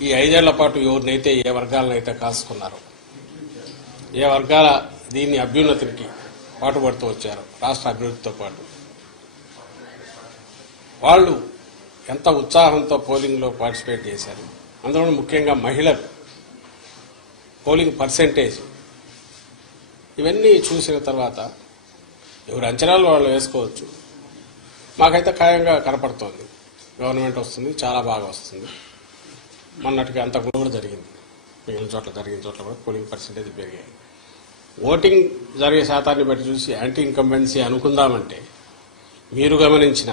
ఈ ఐదేళ్ళ పాటు ఎవరినైతే ఏ వర్గాలనైతే కాసుకున్నారో ఏ వర్గాల దీన్ని అభ్యున్నతికి పాటుపడుతూ వచ్చారు రాష్ట్ర అభివృద్ధితో పాటు. వాళ్ళు ఎంత ఉత్సాహంతో పోలింగ్లో పార్టిసిపేట్ చేశారు. అందులో ముఖ్యంగా మహిళలు పోలింగ్ పర్సెంటేజ్. ఇవన్నీ చూసిన తర్వాత ఎవరి అంచనాలు వాళ్ళు వేసుకోవచ్చు. మాకైతే ఖాయంగా కనపడుతోంది. గవర్నమెంట్ వస్తుంది చాలా బాగా వస్తుంది. మొన్నటికి అంత కూడా జరిగింది. మిగిలిన చోట్ల జరిగిన చోట్ల కూడా పోలింగ్ పర్సంటేజ్ పెరిగాయి. ఓటింగ్ జరిగే శాతాన్ని బట్టి చూసి యాంటీ ఇన్కంబెన్సీ అనుకుందామంటే మీరు గమనించిన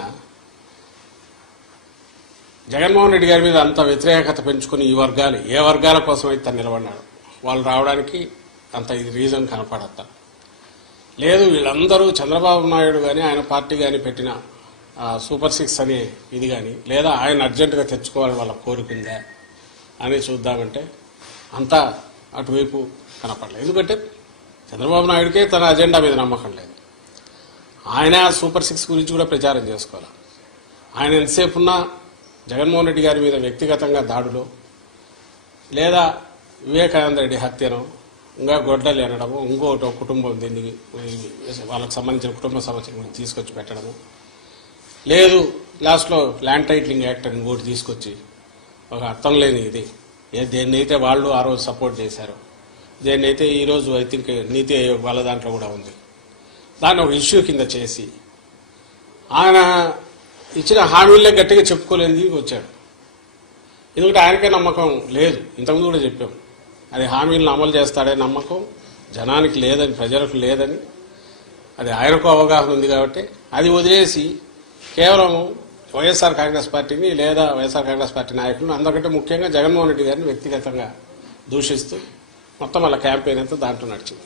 జగన్మోహన్ రెడ్డి గారి మీద అంత వ్యతిరేకత పెంచుకుని ఈ వర్గాలు ఏ వర్గాల కోసం అయితే తను నిలబడినాడు వాళ్ళు రావడానికి అంత ఇది రీజన్ కనపడతా లేదు వీళ్ళందరూ చంద్రబాబు నాయుడు కానీ ఆయన పార్టీ కానీ పెట్టిన సూపర్ సిక్స్ అనే ఇది కానీ లేదా ఆయన అర్జెంటుగా తెచ్చుకోవాలని వాళ్ళ కోరుకుందా అని చూద్దామంటే అంతా అటువైపు కనపడలేదు. ఎందుకంటే చంద్రబాబు నాయుడికే తన అజెండా మీద నమ్మకం లేదు. ఆయన సూపర్ సిక్స్ గురించి కూడా ప్రచారం చేసుకోవాలి. ఆయన ఎంతసేపు ఉన్న జగన్మోహన్ రెడ్డి గారి మీద వ్యక్తిగతంగా దాడులు లేదా వివేకానంద రెడ్డి హత్యను ఇంకా గొడ్డలు ఎనడము ఇంకోటి కుటుంబం దీన్ని వాళ్ళకి సంబంధించిన కుటుంబ సమస్యల గురించి తీసుకొచ్చి పెట్టడము. లేదు లాస్ట్లో ల్యాండ్ టైటిలింగ్ యాక్ట్ అని ఇంకోటి తీసుకొచ్చి ఒక అర్థం లేని ఇది. ఏ దేన్నైతే వాళ్ళు ఆ రోజు సపోర్ట్ చేశారు దేన్నైతే ఈరోజు ఐ థింక్ నీతి ఆయోగ్ వాళ్ళ దాంట్లో కూడా ఉంది. దాన్ని ఒక ఇష్యూ కింద చేసి ఆయన ఇచ్చిన హామీలే గట్టిగా చెప్పుకోలేని వచ్చాడు. ఎందుకంటే ఆయనకే నమ్మకం లేదు. ఇంతకుముందు కూడా చెప్పాం. అది హామీలను అమలు చేస్తాడే నమ్మకం జనానికి లేదని ప్రజలకు లేదని అది ఆయనకు అవగాహన ఉంది కాబట్టి అది వదిలేసి కేవలం వైఎస్ఆర్ కాంగ్రెస్ పార్టీని లేదా వైఎస్ఆర్ కాంగ్రెస్ పార్టీ నాయకులను అందరికంటే ముఖ్యంగా జగన్మోహన్ రెడ్డి గారిని వ్యక్తిగతంగా దూషిస్తూ మొత్తం వాళ్ళ క్యాంపెయిన్ అంతా దాంట్లో నడిచింది.